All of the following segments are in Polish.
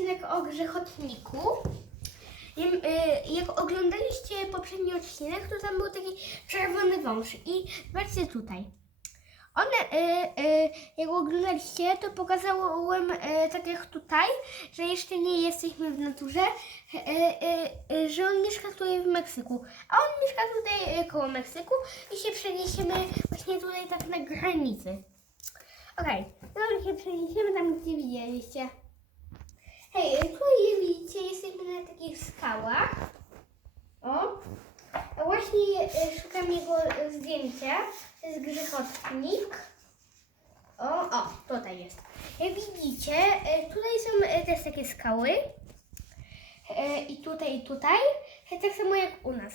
odcinek o grzechotniku. Y, Jak oglądaliście poprzedni odcinek, to tam był taki czerwony wąż. I zobaczcie tutaj. One, y, y, jak oglądaliście, to pokazałem, tak jak tutaj, że jeszcze nie jesteśmy w naturze, że on mieszka tutaj w Meksyku. A on mieszka tutaj koło Meksyku i się przeniesiemy właśnie tutaj tak na granicy. Okej, okay. się przeniesiemy tam, gdzie widzieliście. Hej, tutaj widzicie, jesteśmy na takich skałach. O, a właśnie e, szukam jego e, zdjęcia. To jest grzechotnik. O, o, tutaj jest. Jak widzicie, e, tutaj są też takie skały. I tutaj, i tutaj. Tak samo jak u nas.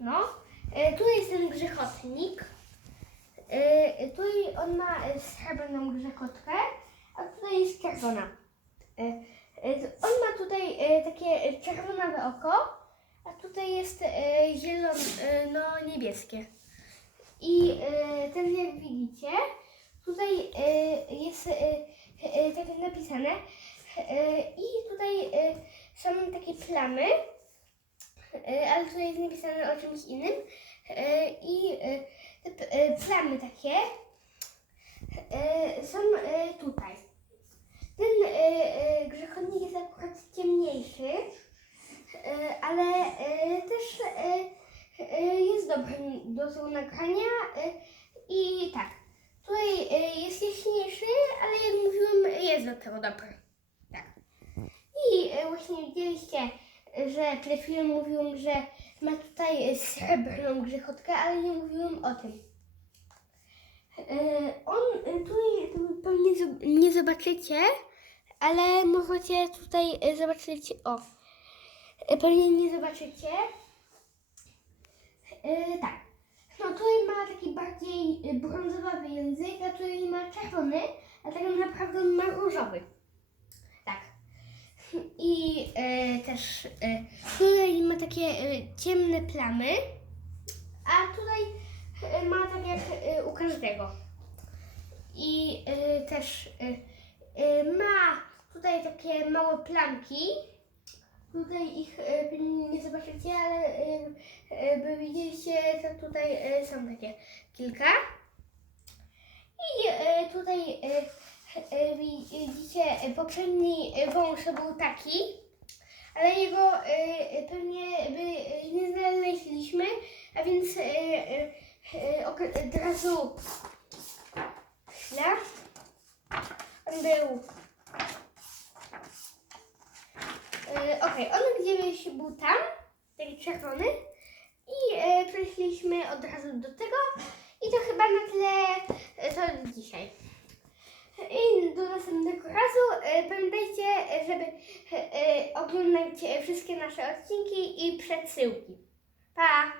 No. Tu jest ten grzechotnik. Tutaj on ma srebrną grzechotkę, a tutaj jest czerwona. E, e, On ma tutaj e, takie czerwonawe oko, a tutaj jest e, zielone, e, no. I ten jak widzicie, tutaj jest tak napisane i tutaj są takie plamy, ale tutaj jest napisane o czymś innym i plamy takie są tutaj. Ten e, e, grzechotnik jest akurat ciemniejszy, e, ale e, też e, do tego nagrania e, i tak. Tutaj e, jest jaśniejszy, ale jak mówiłem, jest do tego dobry. Tak. I e, właśnie widzieliście, że przed chwilą mówiłem, że ma tutaj srebrną grzechotkę, ale nie mówiłem o tym. On tutaj tu pewnie nie zobaczycie, ale możecie tutaj zobaczyć. O, pewnie nie zobaczycie. E, tak. No tutaj ma taki bardziej e, brązowy język, a tutaj ma czerwony, a tak naprawdę ma różowy. Tak. I e, też tutaj ma takie ciemne plamy, a tutaj ma tak jak u każdego. I też ma tutaj takie małe plamki. Tutaj ich e, nie zobaczycie, ale e, e, by widzieliście, to tutaj są takie kilka. I tutaj widzicie, poprzedni wąż był taki, ale jego pewnie by nie znaleźliśmy, a więc od razu źle. On był. E, Okej, on gdzieś był tam, taki czerwony. I e, przeszliśmy od razu do tego. I to chyba na tyle e, to dzisiaj. I do następnego razu e, pamiętajcie, żeby e, e, oglądać wszystkie nasze odcinki i przesyłki. Pa!